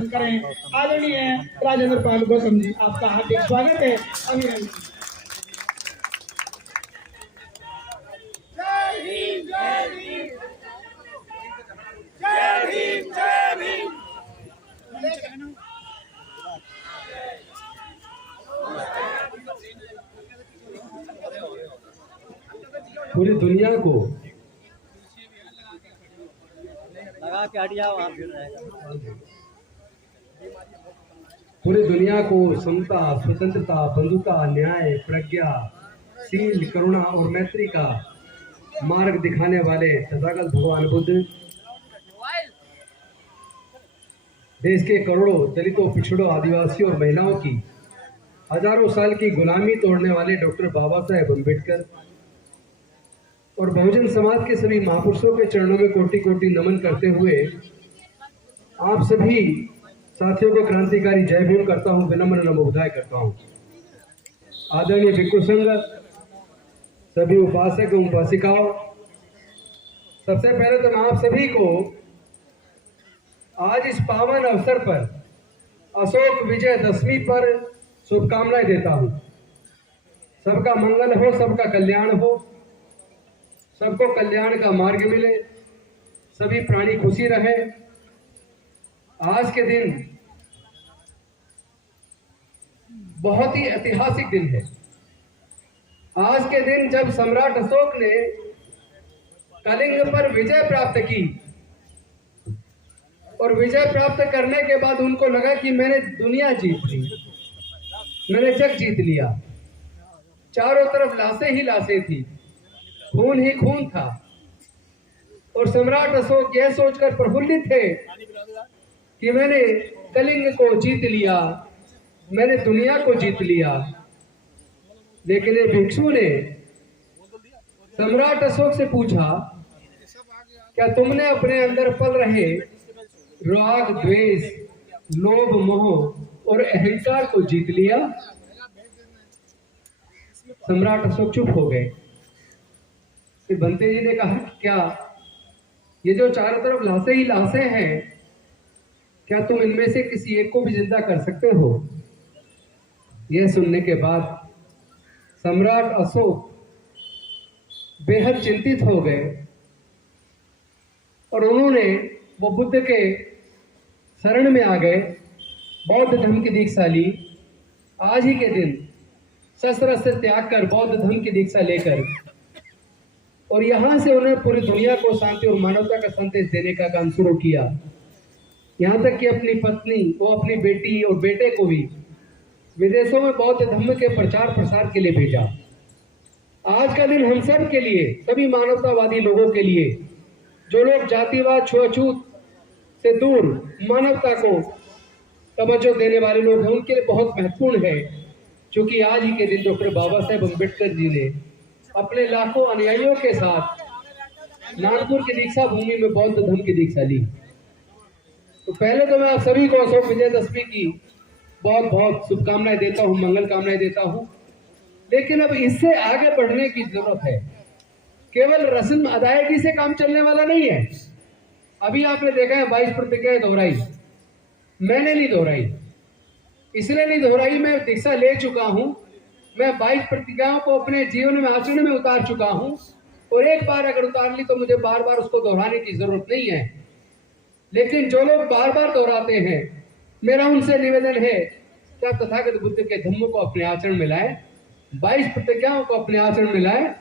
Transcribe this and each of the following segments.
दर्शन करें। आदरणीय राजेंद्र पाल गौतम जी, आपका हार्दिक स्वागत है। अभिनंदन। पूरी दुनिया को लगा के हट जाओ, वहाँ भीड़ रहेगा। पूरी दुनिया को समता, स्वतंत्रता, बंधुता, न्याय, प्रज्ञा, शील, करुणा और मैत्री का मार्ग दिखाने वाले तथागत भगवान बुद्ध देश के करोड़ों दलितों, पिछड़ों, आदिवासियों और महिलाओं की हजारों साल की गुलामी तोड़ने वाले डॉक्टर बाबा साहेब अम्बेडकर और बहुजन समाज के सभी महापुरुषों के चरणों में कोटि कोटि नमन करते हुए आप सभी साथियों को क्रांतिकारी जय भीम करता हूं, विनम्र नमोबुधाय करता हूं। आदरणीय भिक्षु संघ, सभी उपासक एवं उपासिकाओं, सबसे पहले तो मैं आप सभी को आज इस पावन अवसर पर अशोक विजय दशमी पर शुभकामनाएं देता हूं। सबका मंगल हो, सबका कल्याण हो, सबको कल्याण का मार्ग मिले, सभी प्राणी खुशी रहे। आज के दिन बहुत ही ऐतिहासिक दिन है। आज के दिन जब सम्राट अशोक ने कलिंग पर विजय प्राप्त की और विजय प्राप्त करने के बाद उनको लगा कि मैंने दुनिया जीत ली, मैंने जग जीत लिया। चारों तरफ लाशें ही लाशें थी, खून ही खून था और सम्राट अशोक यह सोचकर प्रफुल्लित थे कि मैंने कलिंग को जीत लिया, मैंने दुनिया को जीत लिया। लेकिन एक भिक्षु ने सम्राट अशोक से पूछा, क्या तुमने अपने अंदर पल रहे राग, द्वेष, लोभ, मोह और अहंकार को जीत लिया? सम्राट अशोक चुप हो गए। फिर बंते जी ने कहा, क्या ये जो चारों तरफ लाशें ही लाशें हैं, क्या तुम इनमें से किसी एक को भी जिंदा कर सकते हो? यह सुनने के बाद सम्राट अशोक बेहद चिंतित हो गए और उन्होंने वो बुद्ध के शरण में आ गए, बौद्ध धर्म की दीक्षा ली। आज ही के दिन शस्त्र से त्याग कर बौद्ध धर्म की दीक्षा लेकर और यहां से उन्होंने पूरी दुनिया को शांति और मानवता का संदेश देने का काम शुरू किया। यहां तक कि अपनी पत्नी, वो अपनी बेटी और बेटे को भी विदेशों में बौद्ध धर्म के प्रचार प्रसार के लिए भेजा। आज का दिन हम सब के लिए, सभी मानवतावादी लोगों के लिए, जो लोग जातिवाद, छुआछूत से दूर मानवता को तवज्जो देने वाले लोग हैं, उनके लिए बहुत महत्वपूर्ण है। क्योंकि आज ही के दिन डॉक्टर बाबा साहेब अम्बेडकर जी ने अपने लाखों अनुयायियों के साथ नागपुर की दीक्षा भूमि में बौद्ध धर्म की दीक्षा ली। तो पहले तो मैं आप सभी को अशोक विजयदशमी की बहुत बहुत शुभकामनाएं देता हूं, मंगल कामनाएं देता हूं। लेकिन अब इससे आगे बढ़ने की जरूरत है। केवल रस्म अदायगी से काम चलने वाला नहीं है। अभी आपने देखा है 22 प्रतिज्ञाएं दोहराई, मैंने नहीं दोहराई, इसलिए नहीं दोहराई, मैं दीक्षा ले चुका हूं। मैं 22 प्रतिज्ञाओं को अपने जीवन में आचरण में उतार चुका हूं और एक बार अगर उतार ली तो मुझे बार बार उसको दोहराने की जरूरत नहीं है। लेकिन जो लोग बार बार दोहराते हैं, मेरा उनसे निवेदन है कि आप तथागत बुद्ध के धम्म को अपने आचरण में लाएं, 22 प्रतिज्ञाओं को अपने आचरण में लाएं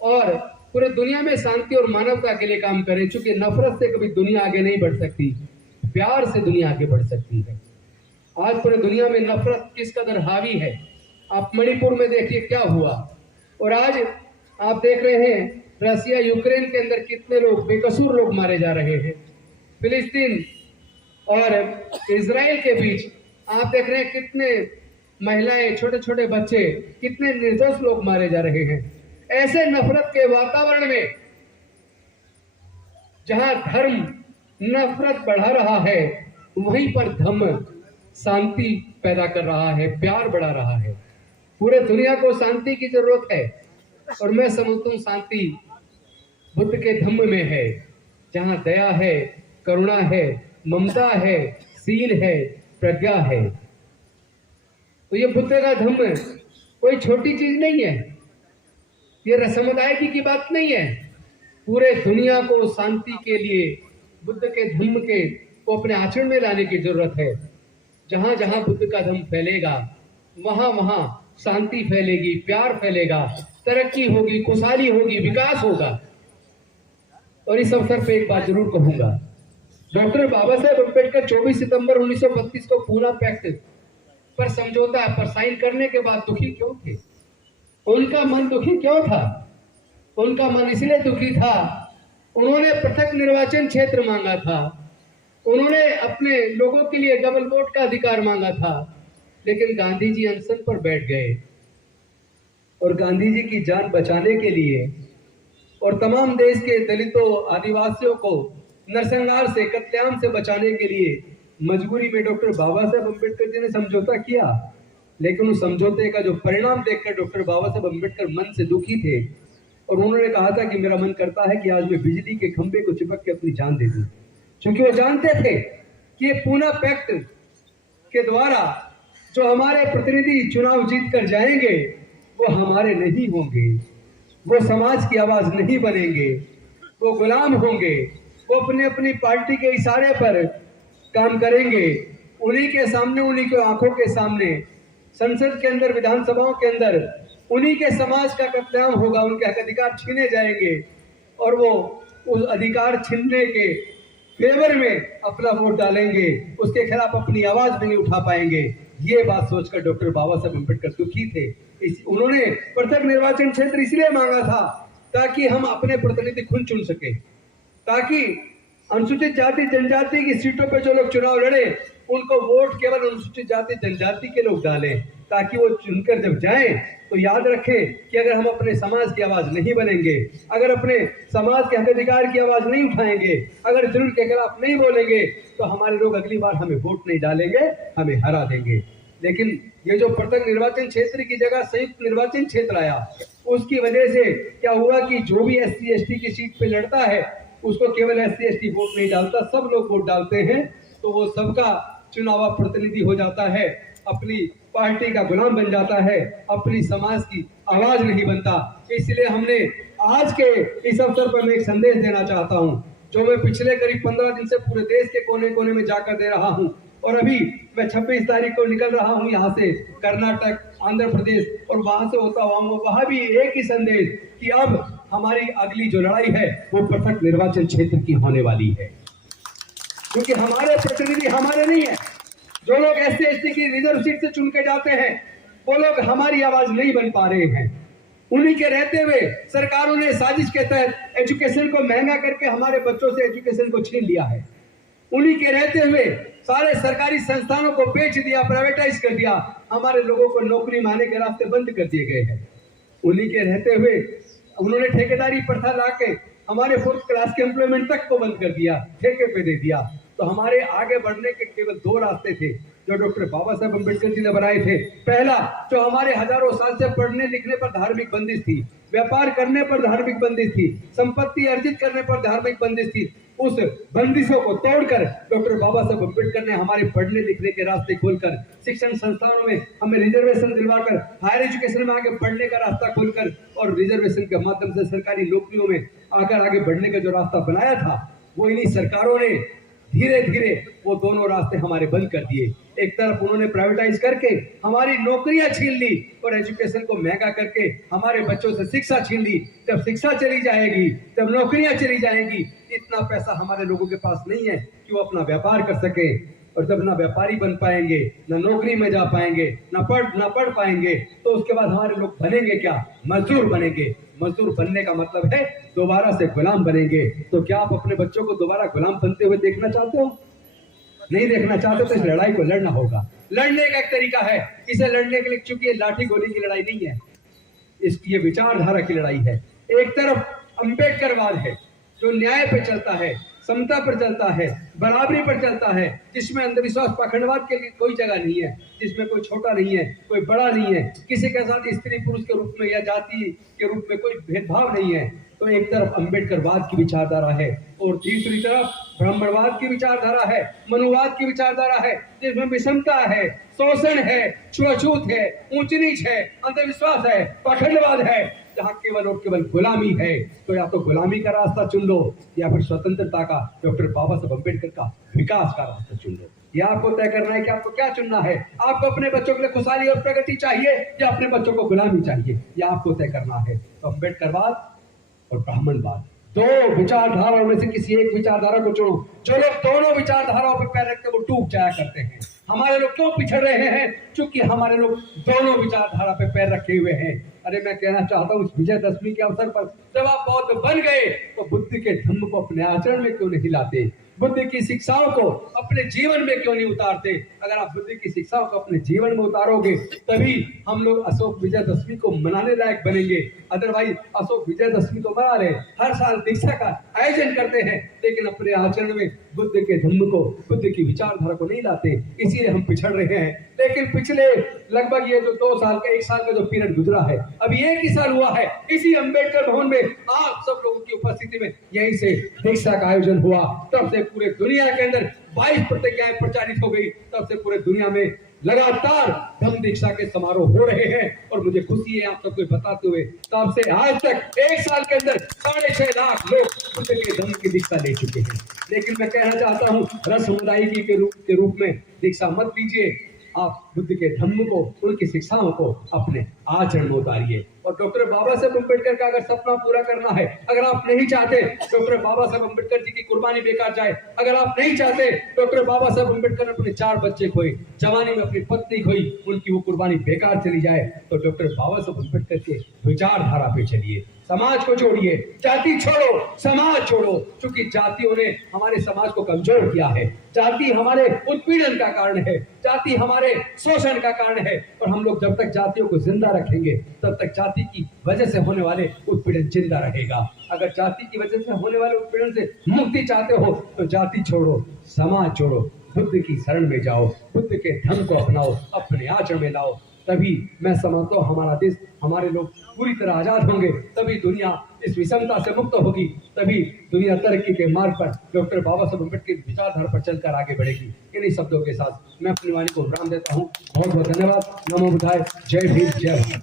और पूरे दुनिया में शांति और मानवता के लिए काम करें। चूंकि नफरत से कभी दुनिया आगे नहीं बढ़ सकती, प्यार से दुनिया आगे बढ़ सकती है। आज पूरे दुनिया में नफरत किस कदर हावी है। आप मणिपुर में देखिए क्या हुआ, और आज आप देख रहे हैं रसिया यूक्रेन के अंदर कितने लोग, बेकसूर लोग मारे जा रहे हैं। फिलिस्तीन और इजराइल के बीच आप देख रहे हैं कितने महिलाएं, छोटे छोटे बच्चे, कितने निर्दोष लोग मारे जा रहे हैं। ऐसे नफरत के वातावरण में जहां धर्म नफरत बढ़ा रहा है, वहीं पर धम्म शांति पैदा कर रहा है, प्यार बढ़ा रहा है। पूरे दुनिया को शांति की जरूरत है और मैं समझता हूं शांति बुद्ध के धम्म में है, जहां दया है, करुणा है, ममता है, सील है, प्रज्ञा है। तो ये बुद्ध का धम्म कोई छोटी चीज नहीं है, ये रसमदायकी की बात नहीं है। पूरे दुनिया को शांति के लिए बुद्ध के धम्म के को अपने आचरण में लाने की जरूरत है। जहां जहां बुद्ध का धम्म फैलेगा वहां वहां शांति फैलेगी, प्यार फैलेगा, तरक्की होगी, खुशहाली होगी, विकास होगा। और इस अवसर पे एक बात जरूर कहूंगा, डॉक्टर बाबा साहेब अम्बेडकर 24 सितंबर 1932 को पूना पैक्ट पर समझौता पर साइन करने के बाद दुखी क्यों थे? उनका मन दुखी क्यों था? उनका मन इसलिए दुखी था, उन्होंने पृथक निर्वाचन क्षेत्र मांगा था, उन्होंने अपने लोगों के लिए डबल वोट का अधिकार मांगा था, लेकिन गांधी जी अनशन पर बैठ गए। और गांधी जी की जान बचाने के लिए और तमाम देश के दलितों, आदिवासियों को नरसंहार से, कत्लेआम से बचाने के लिए मजबूरी में डॉक्टर बाबा साहेब अम्बेडकर जी ने समझौता किया। लेकिन उस समझौते का जो परिणाम देखकर डॉक्टर बाबा साहेब अम्बेडकर मन से दुखी थे और उन्होंने कहा था कि मेरा मन करता है कि आज मैं बिजली के खंभे को चिपक के अपनी जान दे दूं, क्योंकि वो जानते थे कि ये पूना पैक्ट के द्वारा जो हमारे प्रतिनिधि चुनाव जीत कर जाएंगे वो हमारे नहीं होंगे, वो समाज की आवाज नहीं बनेंगे, वो गुलाम होंगे, वो अपने अपनी पार्टी के इशारे पर काम करेंगे। उन्हीं के सामने, उन्हीं के आंखों के सामने संसद के अंदर, विधानसभाओं के अंदर उन्हीं के समाज का कत्लेआम होगा, उनके हक अधिकार छीने जाएंगे और वो उस अधिकार छीनने के फेवर में अपना वोट डालेंगे, उसके खिलाफ अपनी आवाज नहीं उठा पाएंगे। ये बात सोचकर डॉक्टर बाबा साहेब अम्बेडकर दुखी थे। उन्होंने पृथक निर्वाचन क्षेत्र इसलिए मांगा था ताकि हम अपने प्रतिनिधि खुद चुन सके, ताकि अनुसूचित जाति जनजाति की सीटों पर जो लोग चुनाव लड़े उनको वोट केवल अनुसूचित जाति जनजाति के लोग डालें, ताकि वो चुनकर जब जाएं तो याद रखें कि अगर हम अपने समाज की आवाज नहीं बनेंगे, अगर अपने समाज के हक अधिकार की आवाज नहीं उठाएंगे, अगर जुल्म के खिलाफ नहीं बोलेंगे तो हमारे लोग अगली बार हमें वोट नहीं डालेंगे, हमें हरा देंगे। लेकिन ये जो पृथक निर्वाचन क्षेत्र की जगह संयुक्त निर्वाचन क्षेत्र आया, उसकी वजह से क्या हुआ कि जो भी SC ST की सीट पे लड़ता है उसको केवल SC ST वोट नहीं डालता, सब लोग वोट डालते हैं, तो वो सबका चुनाव प्रतिनिधि हो जाता है, अपनी पार्टी का गुलाम बन जाता है, अपनी समाज की आवाज नहीं बनता। इसलिए हमने आज के इस अवसर पर मैं एक संदेश देना चाहता हूं, जो मैं पिछले करीब 15 दिन से पूरे देश के कोने कोने में जाकर दे रहा हूं। और अभी मैं 26 तारीख को निकल रहा हूं यहाँ से कर्नाटक, आंध्र प्रदेश, और वहां से होता हुआ वहां भी एक ही संदेश कि अब हमारी अगली जो लड़ाई है वो पृथक निर्वाचन क्षेत्र की होने वाली है, क्योंकि हमारे प्रतिनिधि हमारे नहीं है। जो लोग SC ST की रिजर्व सीट से चुन के जाते हैं वो लोग हमारी आवाज नहीं बन पा रहे हैं। उन्हीं के रहते हुए सरकारों ने साजिश के तहत एजुकेशन को महंगा करके हमारे बच्चों से एजुकेशन को छीन लिया है। उन्हीं के रहते हुए सारे सरकारी संस्थानों को बेच दिया, प्राइवेटाइज कर दिया, हमारे लोगों को नौकरी माने के रास्ते बंद कर दिए गए हैं। उन्हीं के रहते हुए उन्होंने ठेकेदारी प्रथा लाके हमारे 4th क्लास के एम्प्लॉयमेंट तक को बंद कर दिया, ठेके पे दे दिया। तो हमारे आगे बढ़ने के केवल 2 रास्ते थे जो डॉक्टर बाबा साहेब अम्बेडकर जी ने बनाए थे। पहला, जो हमारे हजारों साल से पढ़ने लिखने पर धार्मिक बंदिश थी, व्यापार करने पर धार्मिक बंदिश थी, संपत्ति अर्जित करने पर धार्मिक बंदिश थी, उस बंदिशों को तोड़कर डॉक्टर बाबा साहेब अम्बेडकर ने हमारे पढ़ने लिखने के रास्ते खोलकर, शिक्षण संस्थानों में हमें रिजर्वेशन दिलवाकर, हायर एजुकेशन में आगे बढ़ने का रास्ता खोलकर और रिजर्वेशन के माध्यम से सरकारी नौकरियों में आगे बढ़ने का जो रास्ता बनाया था, वो इन्हीं सरकारों ने धीरे धीरे वो दोनों रास्ते हमारे बंद कर दिए। एक तरफ उन्होंने प्राइवेटाइज करके हमारी नौकरियां छीन ली और एजुकेशन को महंगा करके हमारे बच्चों से शिक्षा छीन ली। जब शिक्षा चली जाएगी, जब नौकरियां चली जाएंगी, इतना पैसा हमारे लोगों के पास नहीं है कि वो अपना व्यापार कर सके। और जब ना व्यापारी बन पाएंगे, ना नौकरी में जा पाएंगे, ना पढ़ पाएंगे, तो उसके बाद हमारे लोग बनेंगे क्या? मजदूर बनेंगे। मजदूर बनने का मतलब है दोबारा से गुलाम बनेंगे। तो क्या आप अपने बच्चों को दोबारा गुलाम बनते हुए देखना चाहते हो? नहीं देखना चाहते तो इस लड़ाई को लड़ना होगा। लड़ने का एक तरीका है, इसे लड़ने के लिए, चूंकि ये लाठी गोली की लड़ाई नहीं है, इसकी ये विचारधारा की लड़ाई है। एक तरफ अम्बेडकरवाद है जो न्याय पे चलता है, समता पर चलता है, बराबरी पर चलता है, जिसमें अंधविश्वास पाखंडवाद के लिए कोई जगह नहीं है, जिसमें कोई छोटा नहीं है, कोई बड़ा नहीं है, किसी के साथ स्त्री पुरुष के रूप में या जाति के रूप में कोई भेदभाव नहीं है। तो एक तरफ अंबेडकरवाद की विचारधारा है और दूसरी तरफ ब्राह्मणवाद की विचारधारा है, मनुवाद की विचारधारा है, जिसमें विषमता है, शोषण है, छुआछूत है, ऊंच नीच है, अंधविश्वास है, पाखंडवाद है, जहाँ केवल और केवल गुलामी है। तो या तो गुलामी का रास्ता चुन लो या फिर स्वतंत्रता का, डॉक्टर बाबा साहब अम्बेडकर का विकास का रास्ता चुन लो। यह आपको तय करना है कि आपको क्या चुनना है। आपको अपने बच्चों के लिए खुशहाली और प्रगति चाहिए या अपने बच्चों को गुलामी चाहिए, यह आपको तय करना है। तो अम्बेडकरवाद और ब्राह्मणवाद, दो विचारधाराओं में से किसी एक विचारधारा को चुनो। जो लोग दोनों विचारधाराओं पर पैर रखते वो डूब जाया करते हैं। हमारे लोग क्यों पिछड़ रहे हैं? क्योंकि हमारे लोग दोनों विचारधारा पे पैर रखे हुए हैं। अरे मैं कहना चाहता हूँ, इस विजयदशमी के अवसर पर जब आप बौद्ध बन गए तो बुद्ध के धम्म को अपने आचरण में क्यों नहीं लाते? बुद्ध की शिक्षाओं को अपने जीवन में क्यों नहीं उतारते? अगर आप बुद्ध की शिक्षाओं को अपने जीवन में उतारोगे तभी हम लोग अशोक विजयदशमी को मनाने लायक बनेंगे। अदरवाइज अशोक विजयदशमी तो मना रहे, हर साल दीक्षा का आयोजन करते हैं, लेकिन अपने आचरण में बुद्ध के धम्म को, बुद्ध की विचारधारा को नहीं लाते, इसीलिए हम पिछड़ रहे हैं। लेकिन पिछले लगभग ये जो 2 साल का 1 साल का जो पीरियड गुजरा है, अभी 1 ही साल हुआ है, इसी अंबेडकर भवन में आप सब लोगों की उपस्थिति में यहीं से दीक्षा का आयोजन हुआ। तब से पूरे दुनिया के अंदर 22 प्रतिज्ञाएं प्रचारित हो गई। तब से पूरे दुनिया में लगातार धम्म दीक्षा के समारोह हो रहे हैं और मुझे खुशी है आप सबको बताते हुए, तब से आज तक 1 साल के अंदर 6.5 लाख लोग बुद्ध के धम्म की दीक्षा ले चुके हैं। लेकिन मैं कहना चाहता हूँ, रस अदायगी के रूप में दीक्षा मत लीजिए, आप बुद्ध के धम्म को, उनकी शिक्षाओं को अपने आचरण में उतारिए। और डॉक्टर बाबा साहब अम्बेडकर का अगर सपना पूरा करना है, अगर आप नहीं चाहते डॉक्टर बाबा साहब अम्बेडकर जी की कुर्बानी बेकार जाए, अगर आप नहीं चाहते डॉक्टर बाबा साहब अम्बेडकर ने अपने 4 बच्चे खोए, जवानी में अपनी पत्नी खोई, उनकी वो कुर्बानी बेकार चली जाए, तो डॉक्टर बाबा साहब अम्बेडकर के विचारधारा पे चलिए। समाज को छोड़िए, जाति छोड़ो, समाज छोड़ो, क्योंकि जातियों ने हमारे समाज को कमजोर किया है। जाति हमारे उत्पीड़न का कारण है, जाति हमारे शोषण का कारण है, और हम लोग जब तक जातियों को जिंदा रखेंगे तब तक जाति की वजह से होने वाले उत्पीड़न जिंदा रहेगा। अगर जाति की वजह से होने वाले उत्पीड़न से मुक्ति चाहते हो तो जाति छोड़ो, समाज छोड़ो, बुद्ध की शरण में जाओ, बुद्ध के धम्म को अपनाओ, अपने आचरण में लाओ। तभी मैं समझता हूँ हमारा देश, हमारे लोग पूरी तरह आजाद होंगे, तभी दुनिया इस विषमता से मुक्त होगी, तभी दुनिया तरक्की के मार्ग पर डॉक्टर बाबा साहब अम्बेडकर की विचारधारा पर चलकर आगे बढ़ेगी। इन्हीं शब्दों के साथ मैं अपनी वाणी को विराम देता हूँ। बहुत बहुत धन्यवाद। नमो बुद्धाय। जय भीम, जय भारत।